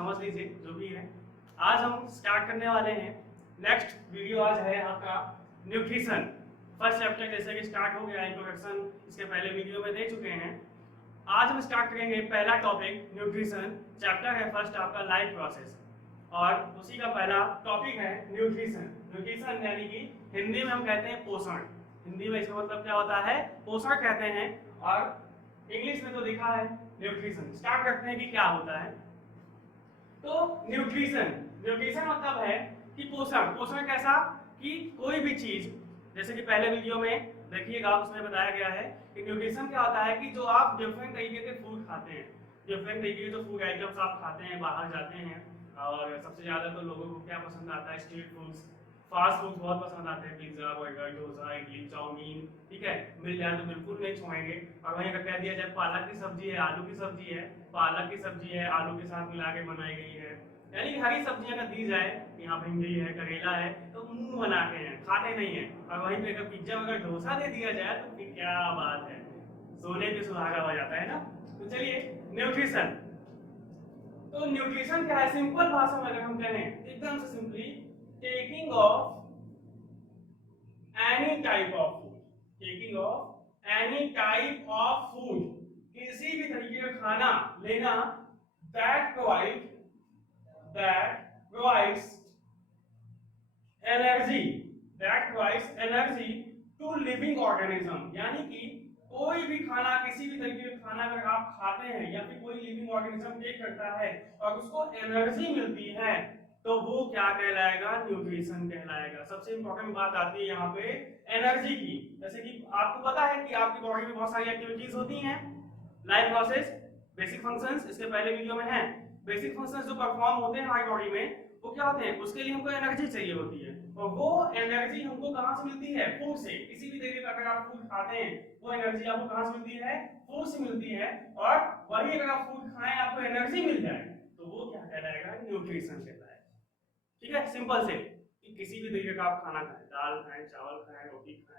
समझ लीजिए जो भी है। आज हम स्टार्ट करने वाले हैं नेक्स्ट वीडियो। आज है आपका न्यूट्रिशन फर्स्ट चैप्टर, जैसे कि स्टार्ट हो गया इंट्रोडक्शन, इसके पहले वीडियो में दे चुके हैं। आज हम स्टार्ट करेंगे पहला टॉपिक न्यूट्रिशन। चैप्टर है फर्स्ट आपका लाइफ प्रोसेस, और उसी का पहला टॉपिक है न्यूट्रिशन। न्यूट्रिशन यानी कि हिंदी में हम कहते हैं पोषण। हिंदी में इसका मतलब क्या होता है? पोषण कहते हैं, और इंग्लिश में तो लिखा है न्यूट्रिशन। स्टार्ट करते हैं कि क्या होता है। तो न्यूट्रिशन मतलब है कि पोषण। पोषण कैसा? कि कोई भी चीज, जैसे कि पहले वीडियो में देखिएगा उसमें बताया गया है कि न्यूट्रिशन क्या होता है कि जो आप डिफरेंट तरीके के फूड खाते हैं, डिफरेंट तरीके के जो फूड आइटम्स आप खाते हैं, बाहर जाते हैं, और सबसे ज्यादा तो लोगों को क्या पसंद आता है? स्ट्रीट फूड्स, फास्ट फूड बहुत पसंद आते हैं। Pizza, burger, dosa, idli, chow mein, ठीक है, मिल जाए तो बिल्कुल नहीं छोड़ेंगे। और वहीं अगर कह दिया जाए पालक की सब्जी है, आलू की सब्जी है, पालक की सब्जी है आलू के साथ मिला के बनाई गई है, यानी कि हरी सब्जियां अगर दी जाए, यहाँ भिंडी है, करेला है, तो मुंह बना के हैं, खाते नहीं है। और वहीं पे अगर पिज्जा अगर डोसा दे दिया जाए तो फिर क्या बात है, सोने पे सुहागा हो जाता है ना। तो चलिए न्यूट्रिशन। तो न्यूट्रिशन क्या है? सिंपल भाषा में अगर हम कहें, एकदम से simply, taking of any type of food, taking of any type of food, किसी भी तरीके का खाना लेना, that provides energy, to living organism। यानी कि कोई भी खाना, किसी भी तरीके का खाना अगर आप खाते हैं या फिर कोई लिविंग ऑर्गेनिज्म टेक करता है और उसको एनर्जी मिलती है, तो वो क्या कहलाएगा? न्यूट्रिशन कहलाएगा। सबसे इंपॉर्टेंट बात आती है यहाँ पे एनर्जी की। जैसे कि आपको पता है कि आपकी बॉडी में बहुत सारी एक्टिविटीज होती हैं, लाइफ प्रोसेस, बेसिक फंक्शंस, इसके पहले वीडियो में है। बेसिक फंक्शंस जो परफॉर्म होते हैं हमारी बॉडी में, वो क्या होते हैं? उसके लिए हमको एनर्जी चाहिए होती है, और वो एनर्जी हमको कहाँ से मिलती है? फूड से। किसी भी तरीके का अगर आप फूड खाते हैं, वो एनर्जी आपको कहाँ से मिलती है? फूड से मिलती है। और वही अगर आप फूड खाएं, आपको एनर्जी मिल जाए, तो वो क्या कहलाएगा? न्यूट्रिशन कहलाएगा। ठीक है, सिंपल से, कि किसी भी तरीके का आप खाना खाएं, दाल खाएं, चावल खाएं, रोटी खाएं,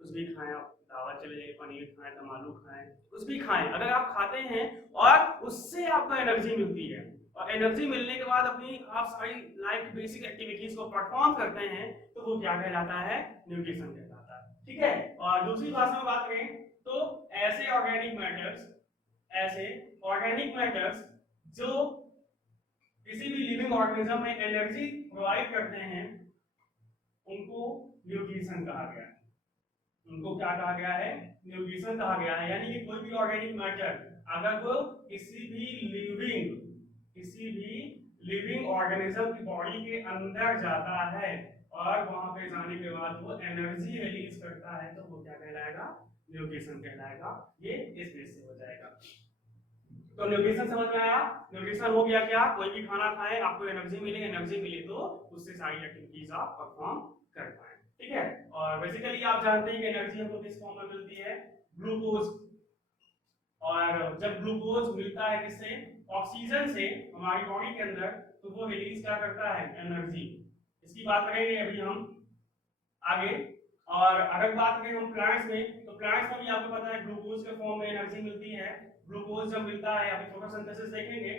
कुछ भी खाएं, आप दावा चले जाइए, पनीर खाएं, दम आलू खाएं, कुछ भी खाएं, अगर आप खाते हैं और उससे आपको एनर्जी मिलती है, और एनर्जी मिलने के बाद अपनी आप सारी लाइफ बेसिक एक्टिविटीज को परफॉर्म करते हैं, तो वो क्या कहलाता है? न्यूट्रिशन कहलाता है। ठीक है। और दूसरी भाषा में बात करें तो ऐसे ऑर्गेनिक मैटर्स जो किसी भी लिविंग ऑर्गेनिज्म में एनर्जी प्रोवाइड करते हैं, उनको न्यूट्रिशन कहा गया है। उनको क्या कहा गया है? न्यूट्रिशन कहा गया है। यानी कि कोई भी ऑर्गेनिक मैटर अगर वो किसी भी लिविंग ऑर्गेनिज्म की बॉडी के अंदर जाता है और वहां पे जाने के बाद वो एनर्जी रिलीज करता है, तो वो क्या कहलाएगा? न्यूट्रिशन कहलाएगा। ये इस बेस से हो जाएगा। तो न्यूट्रिशन समझ में आया? न्यूट्रिशन हो गया क्या? कोई भी खाना खाएं, आपको एनर्जी मिले तो उससे सारी एक्टिविटीज आप परफॉर्म कर पाए। ठीक है। और बेसिकली आप जानते हैं कि एनर्जी हमको किस फॉर्म में मिलती है? ग्लूकोज। और जब ग्लूकोज मिलता है किससे? ऑक्सीजन से हमारी बॉडी के अंदर, तो वो रिलीज क्या करता है? एनर्जी। इसकी बात करेंगे अभी हम आगे। और अगर बात करें हम प्लांट्स में, तो प्लांट्स में भी आपको पता है ग्लूकोज के फॉर्म में एनर्जी मिलती है। ग्लूकोज जब मिलता है, अभी फोटोसिंथेसिस देखेंगे,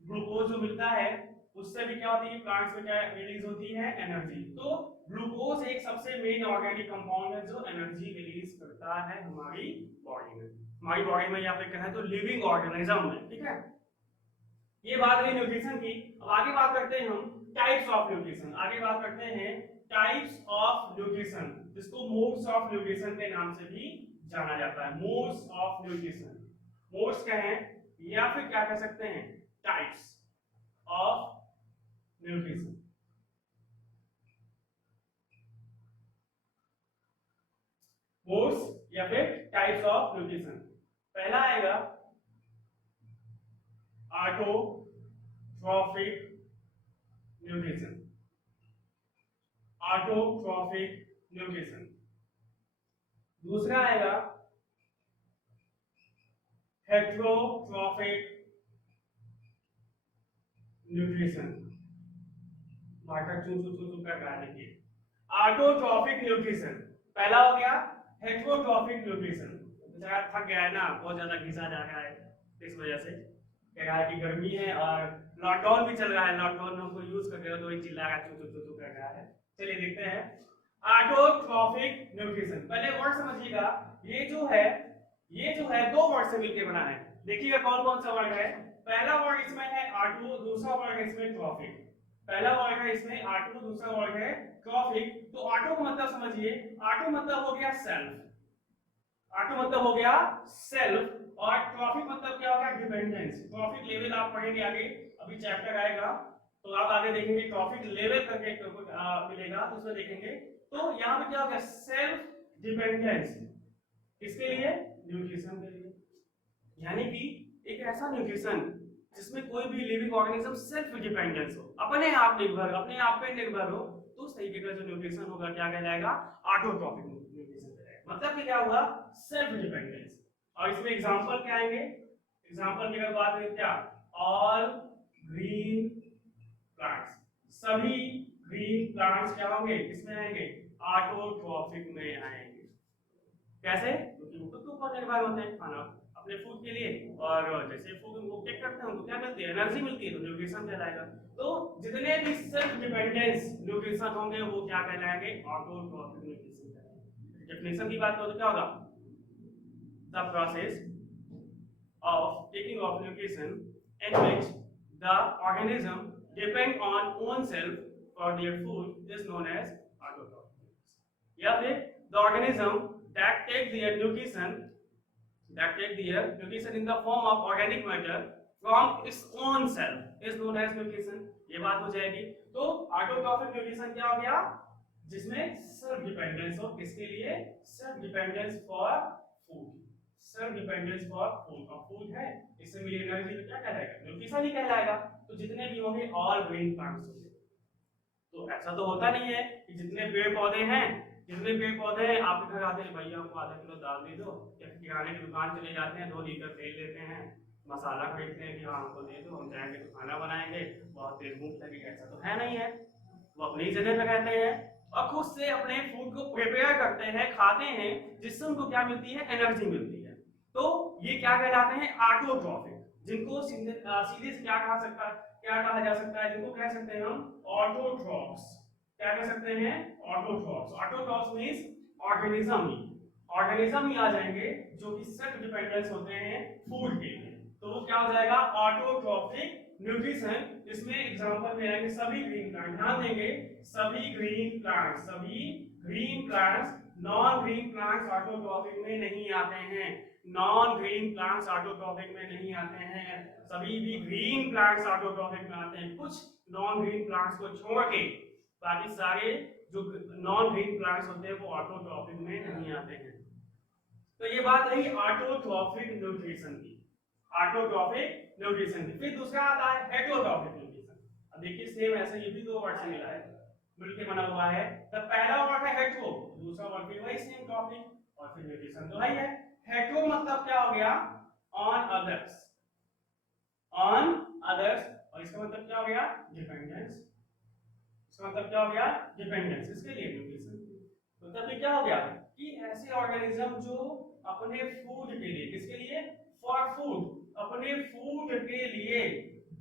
ग्लूकोज जो मिलता है उससे भी क्या होती है? प्लांट्स में क्या रिलीज होती है? एनर्जी। तो ग्लूकोज एक सबसे मेन ऑर्गेनिक कंपाउंड है जो एनर्जी रिलीज करता है हमारी बॉडी में, या फिर कहें तो लिविंग ऑर्गेनिज्म में। ठीक है, ये बात रही न्यूट्रिशन की। अब आगे बात करते हैं हम टाइप्स ऑफ न्यूट्रिशन। आगे बात करते हैं टाइप्स ऑफ न्यूट्रिशन, जिसको मोड्स ऑफ न्यूट्रिशन के नाम से भी जाना जाता है। मोड्स ऑफ न्यूट्रिशन, मोड्स कहें या फिर क्या कह सकते हैं? Types of nutrition. मोड्स या फिर टाइप्स ऑफ न्यूट्रिशन। पहला आएगा ऑटोट्रॉफिक न्यूट्रिशन। Autotrophic nutrition. दूसरा आएगा हेट्रोट्रॉफिक न्यूट्रिशन। मार्कर चू चू चू कर रहा है, देखिए। ऑटोट्रॉफिक न्यूट्रिशन पहला हो गया। हेट्रोट्रॉफिक न्यूट्रिशन, बेचारा थक गया है ना, बहुत ज्यादा घिसा जा रहा है, इस वजह से कह रहा है कि गर्मी है और लॉकडाउन भी चल रहा है, लॉकडाउन में हमको यूज करके तो वही चिल्ला रहा है, चू चू चू कर रहा है। चलिए देखते हैं ऑटोट्रॉफिक न्यूट्रिशन। पहले वर्ड समझिएगा, ये जो है दो वर्ड से मिलकर बना है। देखिएगा कौन कौन सा वर्ड है। पहला वर्ड इसमें है ऑटो, दूसरा वर्ड है इसमें ट्रॉफिक। पहला वर्ड है इसमें ऑटो, दूसरा वर्ड है ट्रॉफिक। तो ऑटो का मतलब समझिए, ऑटो मतलब हो गया सेल्फ, ऑटो मतलब हो गया सेल्फ, और ट्रॉफिक मतलब क्या हो गया डिपेंडेंस। ट्रॉफिक लेवल आप पढ़ेंगे आगे, अभी चैप्टर आएगा तो आप आगे देखेंगे ट्रॉफिक लेवल करके मिलेगा, तो उसमें देखेंगे। तो यहाँ पे क्या हो गया सेल्फ डिपेंडेंस, किसके लिए, न्यूट्रिशन के लिए। यानी कि एक ऐसा न्यूट्रिशन जिसमें कोई भी लिविंग ऑर्गेनिज्म सेल्फ डिपेंडेंस हो, अपने आप निर्भर, अपने आप पे निर्भर हो, तो उस तरीके का जो न्यूट्रिशन होगा क्या कहलाएगा, ऑटोट्रॉफिक न्यूट्रिशन कहलाएगा। मतलब कि क्या होगा, सेल्फ डिपेंडेंस। और इसमें एग्जांपल क्या आएंगे, एग्जांपल की अगर बात करें क्या, ऑल ग्रीन प्लांट्स, सभी ग्रीन प्लांट्स क्या होंगे, किसमें आएंगे, ऑटोट्रॉफिक में आएंगे। कैसे, क्योंकि वो खुद के ऊपर निर्भर होते हैं खाना अपने फूड के लिए, और जैसे फूड उनको टेक करते हैं उनको क्या मिलती है, एनर्जी मिलती है, तो न्यूट्रिशन कहलाएगा। तो जितने भी सेल्फ डिपेंडेंस न्यूट्रिशन होंगे वो क्या कहलाएंगे, ऑटोट्रॉफिक न्यूट्रिशन कहलाएंगे। डेफिनेशन की बात करो तो क्या होगा, the process of taking of nutrition in which the organism depend on own self for their food is known as autotrophic. या फिर the organism that take their nutrition in the form of organic matter from its own self is known as nutrition. ये बात हो जाएगी। तो autotrophic nutrition क्या हो गया, जिसमें सेल्फ डिपेंडेंस हो, किसके लिए, self dependence for food, self dependence for food. और फूड है, इससे मिली एनर्जी तो क्या कहलाएगा, न्यूट्रिशन ही कहलाएगा। तो जितने भी होंगे ऑल ग्रीन प्लांट्स होंगे। तो ऐसा तो होता नहीं है कि जितने पेड़ पौधे हैं, जितने पेड़ पौधे हैं आपके घर आते हैं, भैया हमको आधा किलो दाल दे दो, या किराने की दुकान चले जाते हैं 2 लीटर तेल लेते हैं, मसाला खरीदते हैं कि हाँ हमको दे दो, हम जाएंगे तो खाना बनाएंगे, बहुत तेज भूख लगेगी। ऐसा तो है नहीं है, वो अपनी जगह पे रहते हैं और खुद से अपने फूड को प्रिपेयर करते हैं, खाते हैं, जिससे उनको क्या मिलती है, एनर्जी मिलती है। तो ये क्या कहलाते हैं, ऑटोट्रॉफिक, जिनको सीधे से क्या कहा सकता है, क्या कहा जा सकता है, जिनको कह सकते हैं हम ऑटोट्रॉफ्स। क्या कह सकते हैं, ऑटोट्रॉफ्स। ऑटोट्रॉफ्स मींस ऑर्गेनिज्म ही आ जाएंगे जो कि सेल्फ डिपेंडेंस होते हैं फूड के लिए। तो वो क्या हो जाएगा, ऑटोट्रॉफिक न्यूट्रिशन। इसमें एग्जांपल में आएंगे सभी ग्रीन प्लांट, ध्यान देंगे सभी ग्रीन प्लांट्स, सभी green plants. Non green plants autotrophic में नहीं आते हैं, नॉन ग्रीन प्लांट्स ऑटोट्रॉफिक में नहीं आते हैं, सभी भी ग्रीन प्लांट्स ऑटोट्रॉफिक में आते हैं। कुछ नॉन ग्रीन प्लांट्स को छोड़ के बाकी सारे जो नॉन ग्रीन प्लांट्स होते हैं वो ऑटोट्रॉफिक में नहीं आते हैं। तो ये बात रही ऑटोट्रॉफिक न्यूट्रिशन की, ऑटोट्रॉफिक न्यूट्रिशन की। फिर दूसरा आता है हेटेरोट्रॉफिक न्यूट्रिशन। अब देखिए सेम ऐसे ये भी दो वर्ड से मिला है, मिलके बना हुआ है। तो पहला वर्ड है हेटेरो, दूसरा वर्ड भी वही सेम टॉपिक, और फिर न्यूट्रिशन तो वही है। हेटेरो मतलब क्या हो गया, ऑन अदर्स, ऑन अदर्स, और इसका मतलब क्या हो गया, डिपेंडेंस। इसका मतलब क्या हो गया, डिपेंडेंस, इसके लिए न्यूट्रिशन। मतलब ये क्या हो गया कि ऐसे ऑर्गेनिज्म जो अपने फूड के लिए, किसके लिए, फॉर फूड, अपने फूड के लिए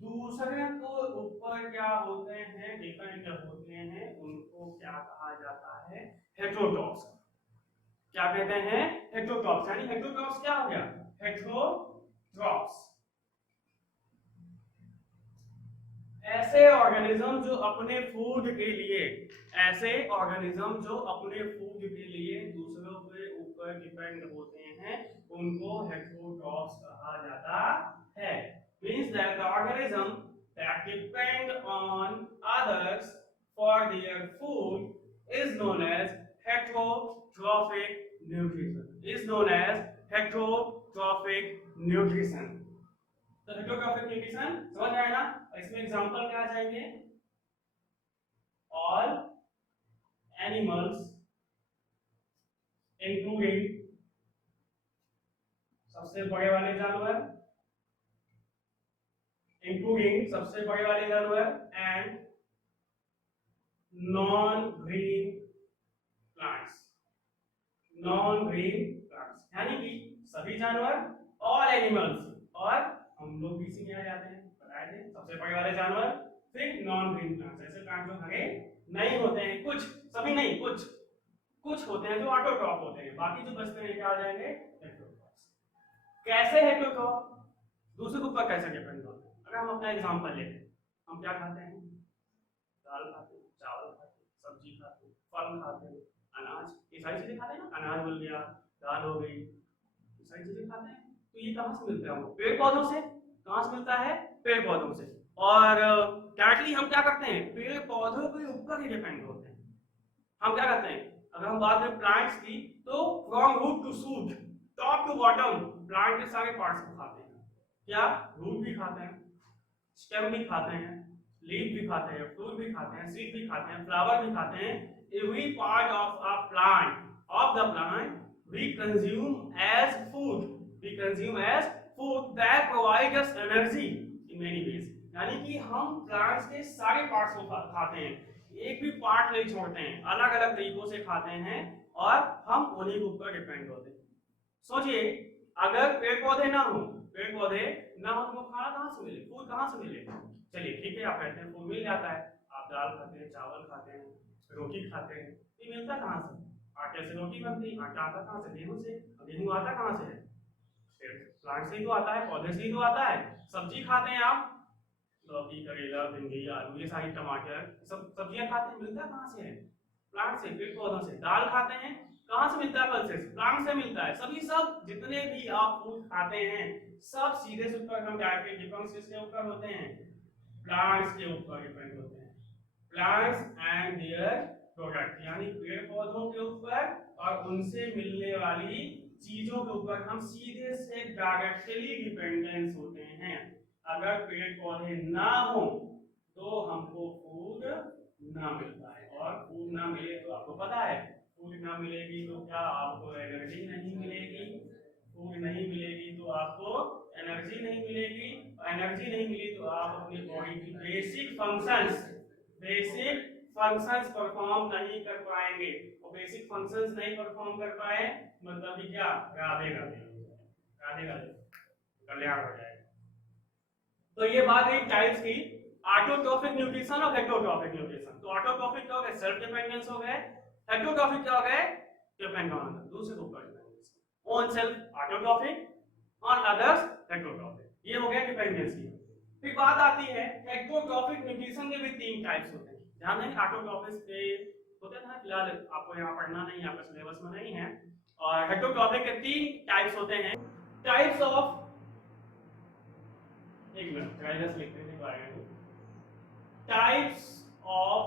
दूसरे को ऊपर क्या होते हैं, डिपेंड होते हैं, उनको क्या कहा जाता है, हेटेरोट्रॉफ्स। क्या कहते हैं, हेटेरोट्रॉफ्स। यानी हेटेरोट्रॉफ्स क्या हो गया, हेटेरोट्रॉफ्स, ऐसे ऑर्गेनिज्म जो अपने फूड के लिए, ऐसे ऑर्गेनिज्म जो अपने फूड के लिए दूसरों के ऊपर डिपेंड होते हैं, उनको हेटेरोट्रॉफ्स कहा जाता है। Means that the organism that depend on others for their food is known as heterotrophic nutrition, is known as heterotrophic nutrition. तो हेटेरोट्रॉफिक न्यूट्रिशन समझ आया ना। इसमें एग्जांपल क्या आ जाएंगे, ऑल एनिमल्स इंक्लूडिंग, सबसे बड़े वाले जानवर, इंक्लूडिंग सबसे बड़े वाले जानवर, and non green plants, non green plants, यानी कि सभी जानवर, ऑल एनिमल्स, और हम लोग भी इसी में आ जाते हैं, बताए थे सबसे बड़े वाले जानवर। फिर नॉन ग्रीन प्लांट्स, ऐसे प्लांट जो हरे नहीं होते हैं, कुछ, सभी नहीं, कुछ कुछ होते हैं जो ऑटोट्रॉफ होते हैं, बाकी जो बचते हैं क्या आ जाएंगे, हेटेरोट्रॉफ। कैसे हेटेरोट्रॉफ, दूसरे के ऊपर कैसे डिपेंड होते हैं। अगर हम अपना एग्जांपल लेते हैं, हम क्या खाते हैं, दाल खाते हैं, चावल खाते हैं, सब्जी खाते हैं, फल खाते हैं, अनाज, ये सारी चीजें खाते हैं ना, अनाज बोल गया, दाल हो गई, ये सारी चीजें खाते हैं। तो ये कहाँ से मिलता है, वो पेड़ पौधों से। कहाँ से मिलता है, पेड़ पौधों से। और डायरेक्टली हम क्या करते हैं, पेड़ पौधों के ऊपर ही डिपेंड होते हैं। हम क्या करते हैं, अगर हम बात करें प्लांट्स की, तो from root to shoot, top to bottom, plant के सारे पार्ट्स को खाते हैं। क्या, रूट भी खाते हैं, स्टेम भी खाते हैं, लीफ भी खाते हैं, फ्रूट भी खाते हैं, सीड भी खाते हैं, फ्लावर भी खाते हैं। Every part of a plant, of the plant, we consume as food, we consume as food that provide us energy in many ways। यानी कि हम प्लांट्स के सारे पार्ट्स को खाते हैं, एक भी पार्ट नहीं छोड़ते हैं, अलग अलग तरीकों से खाते हैं, और हम उन्हीं के ऊपर डिपेंड होते हैं। सोचिए, अगर पेड़ पौधे ना हो, पेड़ पौधे ना हो तो खाना कहाँ से मिले, फूड कहाँ से मिले। चलिए ठीक है, आप कहते हैं फूड मिल जाता है, आप दाल खाते हैं, चावल खाते हैं, रोटी खाते हैं, ये मिलता कहाँ से, आटे से रोटी बनती है, आटा आता कहाँ से, गेहूं से। गेहूं आता कहाँ से है, प्लांट से ही तो आता है, पौधे से ही तो आता है। सब्जी खाते हैं आप, लौकी, करेला, भिंडी, आलू, ये सारी, टमाटर, सब सब्जियां खाते हैं, मिलता कहाँ से है, प्लांट से, पेड़ पौधों से। दाल खाते हैं, कहाँ से मिलता है, पल्सेस, प्लांट से मिलता है। सभी सब जितने भी आप फूड खाते हैं, सब सीधे से ऊपर हम डायरेक्टली डिपेंड किसके ऊपर होते हैं, प्लांट्स के ऊपर डिपेंड होते हैं। प्लांट्स एंड देयर प्रोडक्ट, यानी पेड़ पौधों के ऊपर और उनसे मिलने वाली चीजों के ऊपर हम सीधे से डायरेक्टली डिपेंडेंस होते हैं। अगर पेड़ पौधे ना हो तो हमको फूड ना मिल पाए, और फूड ना मिले तो आपको पता है, फूड ना मिलेगी तो क्या, आपको एनर्जी नहीं मिलेगी, फूड नहीं मिलेगी तो आपको एनर्जी नहीं मिलेगी, एनर्जी नहीं मिली तो आप अपनी बॉडी की बेसिक फंक्शंस परफॉर्म नहीं कर पाएंगे। और बेसिक फंक्शंस नहीं परफॉर्म कर पाए मतलब कि क्या, राधे राधे, राधे राधे, कल्याण हो जाएगा। तो ये बात है टाइप्स की, ऑटोट्रॉफिक न्यूट्रिशन और हेटेरोट्रॉफिक न्यूट्रिशन। तो ऑटोट्रॉफिक क्या हो गया, सेल्फ डिपेंडेंस हो गए, हेटेरोट्रॉफिक क्या हो गए, डिपेंड ऑन दूसरे के ऊपर dependence, on self autotrophic, on others heterotrophic, ये हो गया डिपेंडेंस की। फिर बात आती है हेटेरोट्रॉफिक न्यूट्रिशन के भी तीन टाइप्स होते हैं। ध्यान दें, ऑटोट्रॉफिक के होते हैं, फिलहाल आपको यहाँ पढ़ना नहीं, यहाँ पे सिलेबस में नहीं है। और हेटेरोट्रॉफिक के तीन टाइप्स होते हैं। टाइप्स ऑफ, एक मिनट गाइडेंस लिखने के बारे में, types of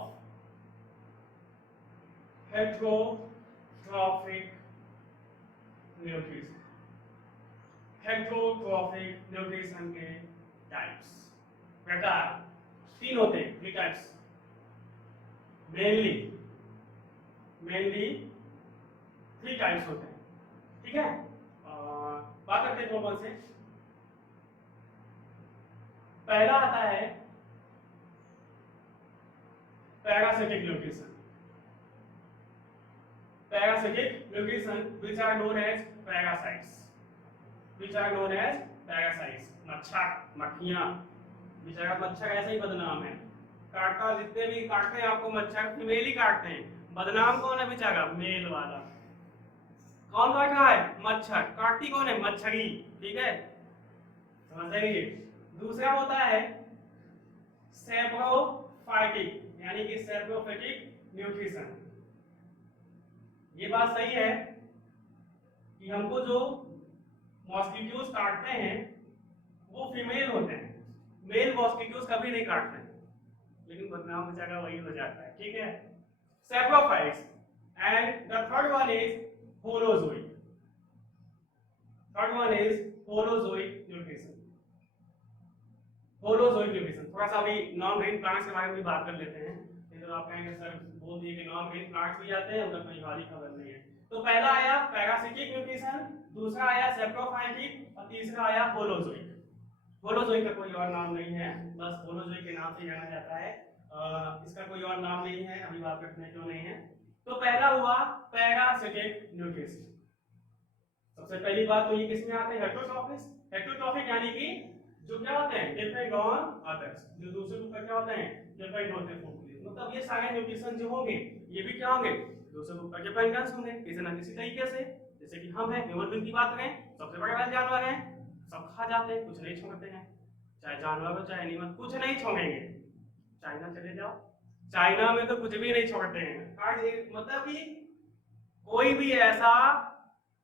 heterotrophic nutrition, heterotrophic nutrition के टाइप्स, प्रकार तीन होते हैं, three types, mainly three types होते हैं, ठीक है। बात करते हैं कौन से। पहला आता है parasitic nutrition, parasitic nutrition which are known as parasites, मच्छर, मक्खियां, बेचारा मच्छर ऐसे ही बदनाम है, काटता, जितने भी काटते हैं आपको मच्छर फीमेल ही काटते हैं, बदनाम कौन है बेचारा, मेल वाला। कौन काट रहा है, मच्छर, काटती कौन है, मच्छरी, ठीक है, समझ जाइए। दूसरा होता है सेप्रोफाइटिक, यानी कि सेप्रोफाइटिक न्यूट्रिशन। ये बात सही है कि हमको जो मॉस्किटोज काटते हैं वो फीमेल होते हैं, मेल मॉस्किटोज कभी नहीं काटते हैं, लेकिन बदनाम बेचारा वही हो जाता है, ठीक है, saprophytes. And the third one is holozoic, holozoic nutrition. Holozoic nutrition, थोड़ा सा अभी नॉन ग्रीन प्लांट्स के बारे में भी बात कर लेते हैं, तो आप कहेंगे सर बोल दिए कि नॉन ग्रीन प्लांट्स भी आते हैं, उनका कोई खाली खबर नहीं है। तो पहला आया पैरासिटिक न्यूट्रिशन, दूसरा आया सेप्रोफाइटिक, और तीसरा आया होलोजोइक। होलोजोइक का कोई और नाम नहीं है, बस होलोजोइक के नाम से जाना जाता है, इसका कोई और नाम नहीं है, अभी बात करते हैं क्यों नहीं है। तो पहला हुआ पैरासिटिक न्यूट्रिशन। सबसे पहली बात तो ये किसमें आते हैं, हेटेरोट्रॉफिक, हेटेरोट्रॉफिक यानी कि जो क्या होते हैं डिपेंड ऑन अदर्स, जो दूसरे के ऊपर क्या होते हैं डिपेंड होते हैं फूड के लिए। मतलब ये सारे न्यूट्रिशन जो होंगे ये भी क्या होंगे दूसरे के ऊपर डिपेंडेंस होंगे किसी ना किसी तरीके से। जैसे कि हम हैं ह्यूमन बीइंग की बात करें, सबसे बड़े वाले जानवर हैं, सब खा जाते हैं, कुछ नहीं छोड़ते हैं, चाहे जानवर हो चाहे एनिमल, कुछ नहीं छोड़ेंगे। चाइना चले जाओ, चाइना में तो कुछ भी नहीं छोड़ते हैं। मतलब कि कोई भी ऐसा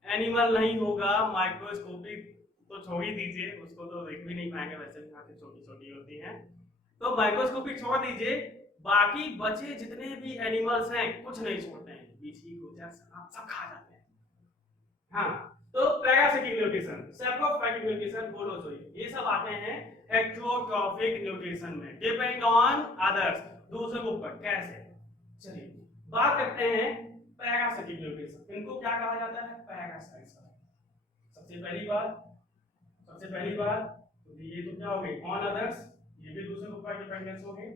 एनिमल नहीं होगा माइक्रोस्कोपिक, तो छोड़ ही दीजिए, उसको तो देख भी नहीं पाएंगे, वैसे भी आंखें छोटी छोटी होती हैं, तो माइक्रोस्कोपिक छोड़ दीजिए, बाकी बचे जितने भी एनिमल्स हैं कुछ नहीं छोड़ते हैं, बिच्छी गुजर सब खा जाते हैं। हाँ, तो parasitic nutrition, saprophytic nutrition, holozoic, ये सब आते हैं हेटेरोट्रॉफिक न्यूट्रिशन में, डिपेंड ऑन अदर्स, दूसरे के ऊपर। कैसे? चलिए बात करते हैं पैरासिटिक न्यूट्रिशन। इनको क्या कहा जाता है? पैरासाइट्स। सबसे पहली बात तो ये तो क्या हो गई ऑन अदर्स, ये भी दूसरे के ऊपर डिपेंडेंस हो गए,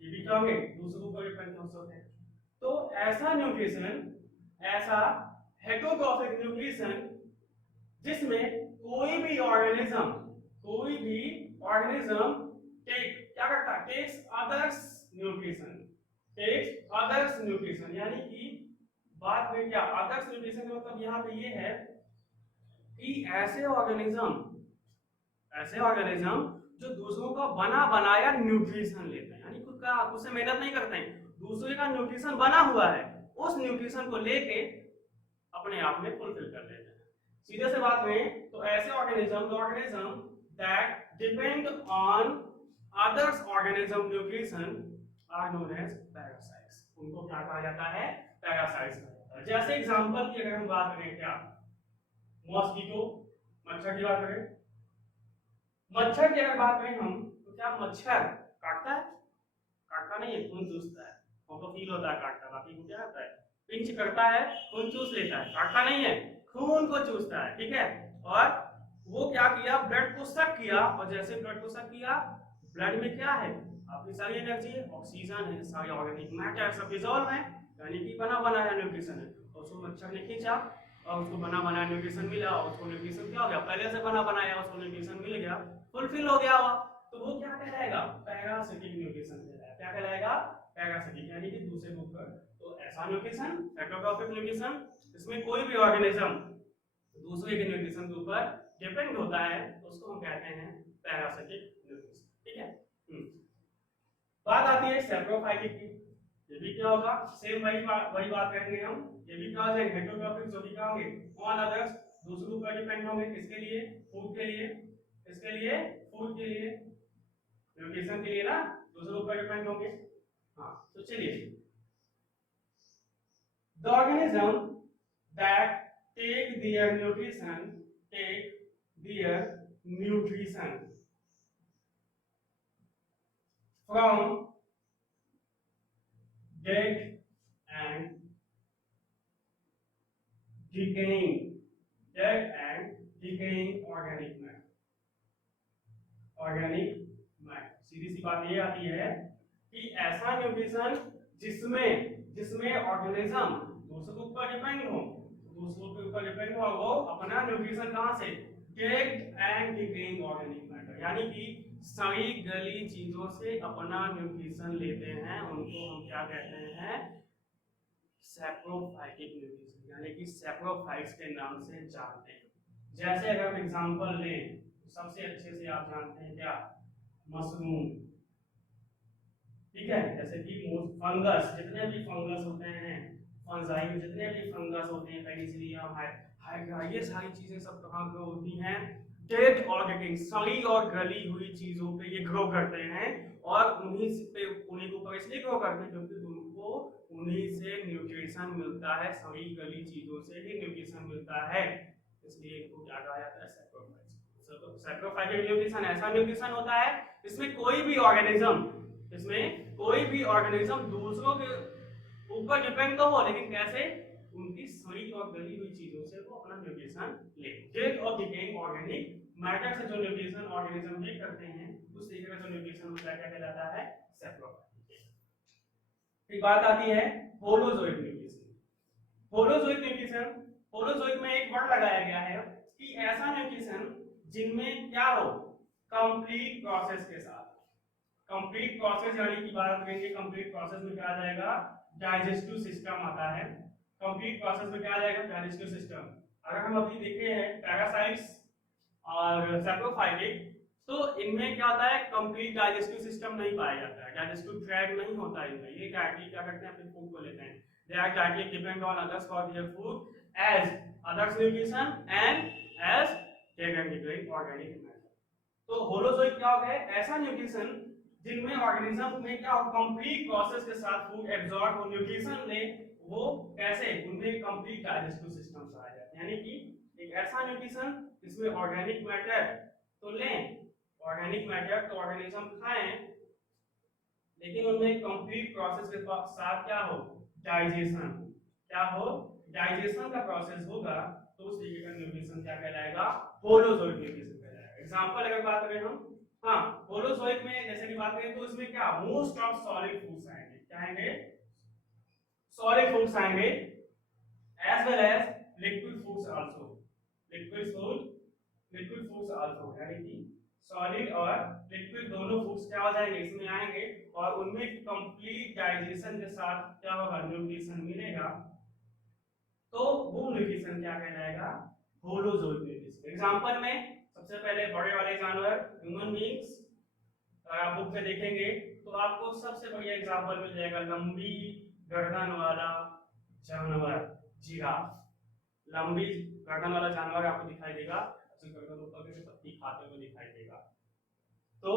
ये भी क्या हो गए दूसरे के ऊपर डिपेंडेंस होते हैं। तो ऐसा न्यूट्रिशन, ऐसा हेटेरोट्रॉफिक न्यूट्रिशन जिसमें कोई भी ऑर्गेनिज्म क्या करता है? टेक्स अदर्स न्यूट्रिशन, यानी कि बात में क्या अदर्स न्यूट्रिशन का मतलब यहाँ पे ये है कि ऐसे ऑर्गेनिज्म जो दूसरों का बना बनाया न्यूट्रिशन लेते हैं, यानी खुद से मेहनत नहीं करते हैं, दूसरे का न्यूट्रिशन बना हुआ है, उस न्यूट्रिशन को लेके अपने आप में फुलफिल कर लेते हैं। सीधे से बात में तो ऐसे organism that depend on others organism nutrition are known as parasites. उनको क्या कहा जाता है? पैरासाइट्स कहा जाता है। जैसे एग्जांपल की अगर हम बात करें, क्या मॉस्किटो, मच्छर की बात करें, मच्छर की अगर बात करें हम, तो क्या मच्छर काटता है? काटता नहीं है, खून चूसता है, हमको फील होता है काटता, बाकी को क्या होता है पिंच करता है, खून चूस लेता है, काटता नहीं है, खून को चूसता है, ठीक है। और वो क्या किया? ब्लड को सक किया, और जैसे ब्लड को सक किया, ब्लड में क्या है? आपकी सारी एनर्जी है, ऑक्सीजन है, सारे ऑर्गेनिक मैटर सब डिसॉल्व है, यानी कि बना बनाया न्यूट्रिशन है। और उसको मच्छर ने खींचा और उसको बना बनाया न्यूट्रिशन मिला, और उसको न्यूट्रिशन क्या हो गया? पहले से बना बनाया उसको न्यूट्रिशन मिल गया, फुलफिल हो गया हुआ, तो वो क्या कहलाएगा? पैरासिटिक न्यूट्रिशन कहलाएगा। क्या कहलाएगा? पैरासिटिक, यानी कि दूसरे के ऊपर। तो ऐसा न्यूट्रिशन हेटेरोट्रॉफिक न्यूट्रिशन, इसमें कोई भी ऑर्गेनिज्म दूसरे के न्यूट्रिशन के ऊपर डिपेंड होता है, उसको हम कहते हैं पैरासिटिक न्यूट्रिशन, ठीक है। बात आती है सैप्रोफाइटिक की। ये भी क्या होगा? सेम वही बात करेंगे हम। ये भी क्या हो जाएंगे? हेटेरोट्रॉफिक, जो भी क्या होंगे ऑन अदर्स, दूसरे के ऊपर डिपेंड होंगे, किसके लिए? फूड के लिए। किसके लिए? फूड के लिए, न्यूट्रिशन के लिए ना, दूसरे के ऊपर डिपेंड होंगे। हाँ, तो चलिए, the organism that take their nutrition from dead and decaying organic matter। सीधी सी बात ये आती है कि ऐसा न्यूट्रिशन जिसमें ऑर्गेनिज्म दूसरे के ऊपर डिपेंड हो, वो अपना न्यूट्रिशन कहां से? Dead and decaying organic matter, यानी कि सड़ी गली चीजों से अपना न्यूट्रिशन लेते हैं, उनको हम क्या कहते हैं? सैप्रोफाइटिक न्यूट्रिशन, यानी कि सैप्रोफाइट्स के नाम से जानते हैं। जैसे अगर हम एग्जांपल लें, सबसे अच्छे से आप जानते हैं क्या? मशरूम, ठीक है। जैसे कि फंगस, जितने भी फंगस होते हैं, फंजाई में जितने भी फंगस होते हैं, पेनिसिलियम, हाइड्रा, ये सारी चीजें सब कहाँ ग्रो होती हैं? डेड और डिकेइंग, सड़ी और गली हुई चीजों पे ये ग्रो करते हैं, और उन्हीं के ऊपर इसलिए ग्रो करते हैं क्योंकि उनको उन्हीं से न्यूट्रिशन मिलता है, सड़ी गली चीजों से ही न्यूट्रिशन मिलता है, इसलिए इनको क्या कहा जाता है? सैप्रोफाइट्स। सैप्रोफाइटिक न्यूट्रिशन ऐसा न्यूट्रिशन होता है इसमें कोई भी ऑर्गेनिज्म दूसरों के ऊपर डिपेंड तो हो, लेकिन कैसे? उनकी सड़ी और गली हुई चीजों से वो अपना न्यूट्रिशन ले। डेड और डिकेइंग ऑर्गेनिक मैटर से जो न्यूट्रिशन ऑर्गेनिज्म टेक करते हैं, उस तरीके का जो न्यूट्रिशन होता है क्या कहलाता है? सैप्रोफाइटिक। फिर बात आती है होलोजोइक न्यूट्रिशन। होलोजोइक में एक वर्ड लगाया गया है कि ऐसा न्यूट्रिशन जिनमें क्या हो? कंप्लीट प्रोसेस के साथ। कंप्लीट प्रोसेस यानी कि बात करेंगे कंप्लीट प्रोसेस में क्या आ जाएगा, डाइजेस्टिव सिस्टम आता है। कंप्लीट प्रोसेस में क्या आ जाएगा, डाइजेस्टिव सिस्टम। अगर हम अभी देखे हैं पैरासाइट्स और सैप्रोफाइटिक, तो इनमें क्या होता है, कंप्लीट डाइजेस्टिव सिस्टम नहीं पाया जाता है, डाइजेस्टिव ट्रैक्ट नहीं होता इनमें। ये डायरेक्टली क्या करते हैं, अपने फूड को लेते हैं। They are directly depend on others for their food as others nutrition and as they can be organic matter. तो होलोजोइक क्या हो गए, ऐसा न्यूट्रिशन जिनमें ऑर्गेनिज्म में क्या हो, कंप्लीट प्रोसेस के साथ फूड एब्जॉर्ब हो, न्यूट्रिशन ले, वो कैसे, उनमें कंप्लीट डाइजेस्टिव सिस्टम से आ जाते हैं। यानी कि एक ऐसा न्यूट्रिशन जिसमें ऑर्गेनिक मैटर तो लें, ऑर्गेनिक मैटर तो ऑर्गेनिज्म खाएं, लेकिन उनमें कंप्लीट प्रोसेस के साथ क्या हो, डाइजेशन, क्या हो, डाइजेशन का प्रोसेस होगा, तो उस तरीके का न्यूट्रिशन क्या कहलाएगा, होलोजोइक न्यूट्रिशन कहलाएगा। एग्जांपल अगर बात करें हम, हाँ, होलोजोइक में जैसे कि बात करें तो इसमें क्या, मोस्ट ऑफ सॉलिड फूड्स आएंगे, क्या आएंगे, सॉलिड फूड्स आएंगे, as well as liquid foods also, liquid foods also, यानी कि सॉलिड और लिक्विड दोनों फूड्स क्या हो जाएंगे, इसमें आएंगे, और उनमें कंप्लीट डाइजेशन के साथ क्या होगा, न्यूट्रिशन मिलेगा, तो वो न्यूट्रिशन क्या कहलाएगा, होलोजोइक न्यूट्रिशन। एग्जांपल में सबसे पहले बड़े वाले जानवर ह्यूमन बीइंग्स, अगर आप बुक में देखेंगे तो आपको सबसे बढ़िया एग्जांपल मिल जाएगा, लंबी गर्दन वाला जानवर, जिराफ। लंबी गर्दन वाला जानवर आपको दिखाई देगा, गर्दन ऊपर से पत्ती खाते हुए दिखाई देगा। तो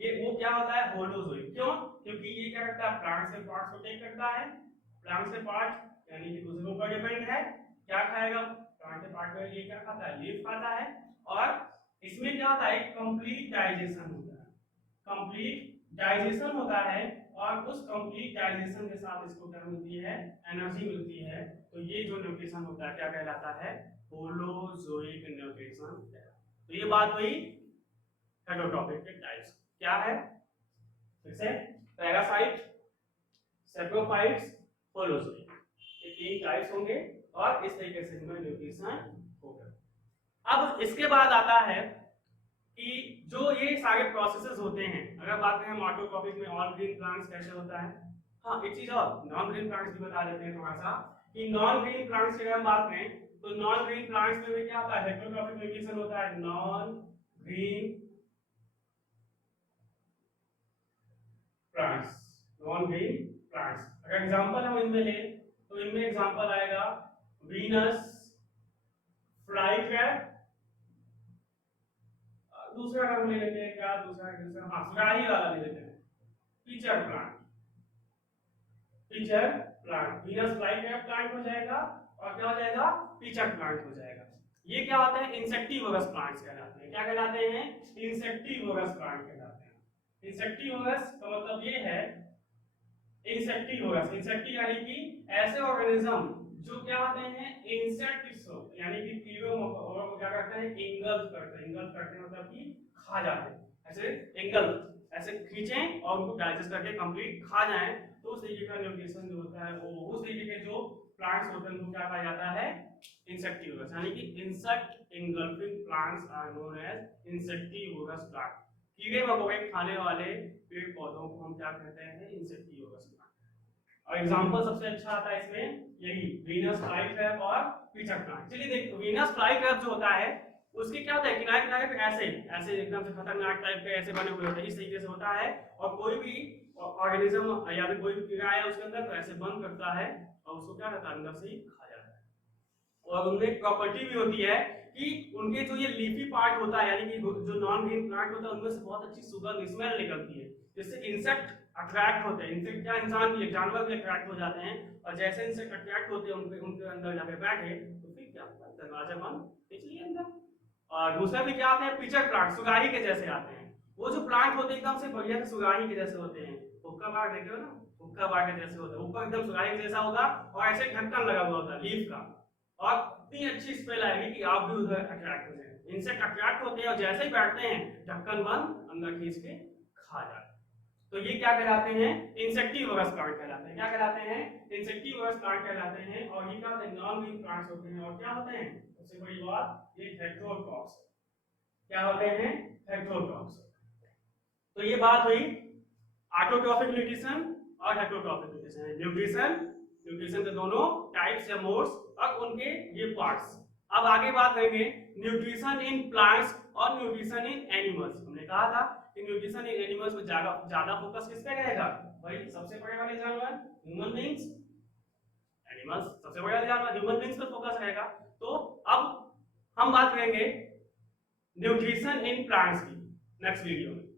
ये वो क्या होता है, होलोजोइक। क्यों, क्योंकि ये क्या करता है, प्लांट्स के पार्ट्स को टेक करता है, प्लांट्स के पार्ट यानी कि दूसरों पर डिपेंड है, क्या खाएगा, प्लांट के पार्ट में ये क्या खाता है, लीफ खाता है, और इसमें क्या होता है, कंप्लीट डाइजेशन होता है, कंप्लीट डाइजेशन होता है, और उस कंप्लीट डाइजेशन के साथ इसको क्या मिलती है, एनर्जी मिलती है। तो ये जो न्यूट्रिशन होता है क्या कहलाता है, होलोजोइक न्यूट्रिशन। तो ये बात हुई हेटेरोट्रॉपिक के टाइप्स, क्या है, जैसे पैरासाइट, सैप्रोफाइट्स, होलोजोइक, ये तीन टाइप्स होंगे, और इस तरीके से इनमें न्यूट्रिशन होगा। अब इसके बाद आता है कि जो ये सारे प्रोसेसेस होते हैं, अगर बात करें ऑटोट्रॉपिक में ऑल ग्रीन प्लांट्स कैसे होता है, हाँ एक चीज और नॉन ग्रीन प्लांट्स भी बता देते हैं थोड़ा सा, कि नॉन ग्रीन प्लांट्स की अगर हम बात करें तो नॉन ग्रीन प्लांट्स में भी क्या होता है, हेटेरोट्रॉपिक न्यूट्रिशन होता है, non green plants, non green plants. अगर एग्जांपल हम इनमें लें तो इनमें एग्जांपल आएगा वीनस फ्लाई क्रैब, दूसरा नाम ले लेते हैं, क्या दूसरा, हाँ सुराही वाला ले लेते हैं, pitcher plant, pitcher plant, Venus fly crab plant हो जाएगा, और क्या हो जाएगा, पिचर प्लांट हो जाएगा। ये क्या होता है, इंसेक्टिवोरस प्लांट्स कहलाते हैं, क्या कहलाते हैं, इंसेक्टिवोरस प्लांट कहलाते हैं। इंसेक्टिवोरस का मतलब ये है, इंसेक्टिवोरस, इंसेक्टी यानी कि ऐसे ऑर्गेनिज्म जो क्या होते हैं, इंसेक्ट्स यानी कि कीड़ों मकोड़ों को क्या करते हैं, इंगल्फ करते हैं, इंगल्फ करते हैं मतलब कि खा जाते हैं, ऐसे इंगल्फ ऐसे खींचें और उनको डाइजेस्ट करके कंप्लीट खा जाएं, तो उस तरीके का न्यूट्रिशन जो होता है, वो उस तरीके के जो प्लांट्स होते हैं उनको क्या कहा जाता है, इंसेक्टिवोरस, यानी कि insect engulfing plants are known as insectivorous plant. कीड़े मकोड़े खाने वाले पेड़ पौधों को हम क्या कहते हैं, इंसेक्टिवोरस प्लांट। और एग्जांपल सबसे अच्छा आता है इसमें यही वीनस फ्लाई क्रैब और पिचर प्लांट। चलिए देखो, वीनस फ्लाई क्रैब जो होता है उसके क्या होता है, किनारे किनारे पे ऐसे ऐसे एकदम से खतरनाक टाइप के ऐसे बने हुए होते हैं, इस तरीके से होता है, और कोई भी ऑर्गेनिज्म या फिर कोई भी कीड़ा है उसके अंदर तो ऐसे बंद करता है और उसको क्या करता है, अंदर से ही खा जाता है। और उनमें एक प्रॉपर्टी भी होती है कि उनके जो ये लीफी पार्ट होता है, यानी कि जो नॉन ग्रीन प्लांट होता है, उनमें से बहुत अच्छी सुगंध स्मेल निकलती है, जिससे इंसेक्ट अट्रैक्ट होते हैं। इंसेक्ट क्या, इंसान भी, जानवर भी अट्रैक्ट हो जाते हैं, और जैसे इंसेक्ट अट्रैक्ट होते हैं उनके अंदर जाके बैठे तो फिर क्या होता है, दरवाजा बंद, पिछली अंदर। और दूसरा भी क्या आते हैं, पिचर प्लांट, सुराही के जैसे आते हैं। वो जो प्लांट होते हैं एकदम से बढ़िया से सुराही के जैसे होते हैं, हुक्का बाग देखे हो ना, हुक्का बाग के जैसे होते हैं, ऊपर एकदम सुराही के जैसा होगा और ऐसे ढक्कन लगा हुआ होता है लीफ का, और इतनी अच्छी स्मेल आएगी कि आप भी उधर अट्रैक्ट हो जाएंगे। इंसेक्ट अट्रैक्ट होते हैं और जैसे ही बैठते हैं ढक्कन बंद, अंदर खींच के खा जाते हैं। तो ये क्या कहलाते हैं, इंसेक्टिवोरस प्लांट कहलाते हैं, क्या कहलाते हैं, इंसेक्टिवोरस प्लांट कहलाते हैं। और ये क्या होते हैं, नॉन ग्रीन प्लांट्स होते हैं, और क्या होते हैं, सबसे बड़ी बात, ये हेटेरोट्रॉप्स, क्या होते हैं, हेटेरोट्रॉफ्स। तो ये बात हुई ऑटोट्रॉफिक न्यूट्रिशन और हेटेरोट्रॉफिक न्यूट्रिशन। न्यूट्रिशन के दोनों टाइप्स या मोड्स और उनके ये पार्ट्स। अब आगे बात करेंगे न्यूट्रिशन इन प्लांट्स और न्यूट्रिशन इन एनिमल्स। हमने कहा था कि न्यूट्रिशन इन एनिमल्स में ज्यादा फोकस किस पे रहेगा, भाई सबसे बड़े वाले जानवर ह्यूमन बीइंग्स, एनिमल्स सबसे बड़े वाले जानवर ह्यूमन बीइंग्स पे फोकस रहेगा। तो अब हम बात करेंगे न्यूट्रिशन इन प्लांट्स की नेक्स्ट वीडियो में।